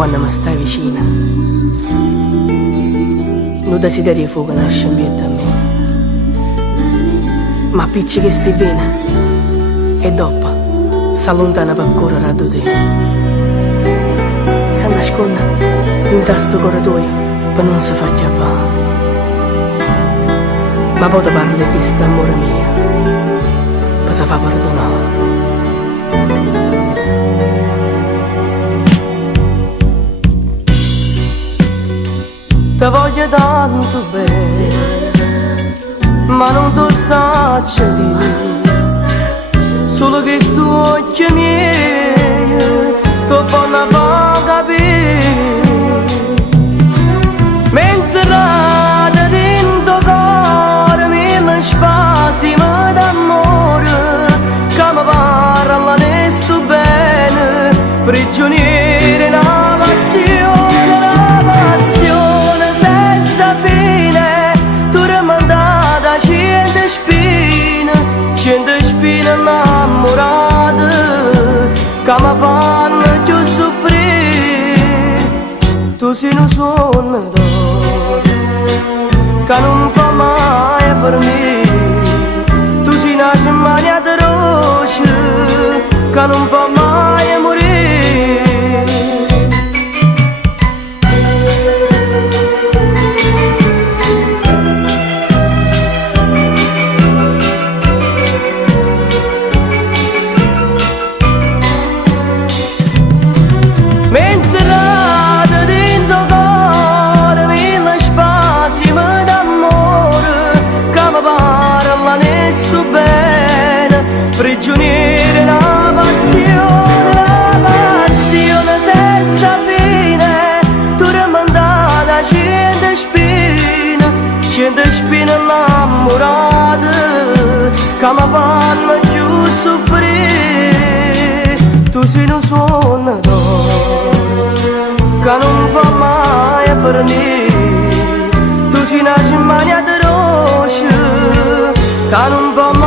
quando mi stai vicina. Non desideri fuoco nasce in pietà a me, ma picci che stai bene e dopo s'allontana per correre a te. Si nasconde in questo corridoio per non si far chiappare, ma poi ti parlo di questo amore mio per si fa perdonare. Ti voglio tanto bene, ma non ti saccio dire, solo che sto occhi miei ti fanno far capire. Menserata dentro cuore mille spazi d'amore, che mi parla ne sto bene, prigioniere una passione, una passione senza fine. Tu rimandata cento spine innamorate, che mi fanno più soffrire. Tu sei un sogno d'oro che non fa mai fermare, tu sei una cimania di rosce che non fa mai morire. Menserata dentro cuore mille spazi d'amore, che mi parla ne sto bene, prigioniere una passione senza fine. Tu rimandata cento spine innamorate, che mi fanno più soffrire. Tu sei un sogno d'oro che non va mai a finire, tu sei una cimania di rosce che non va mai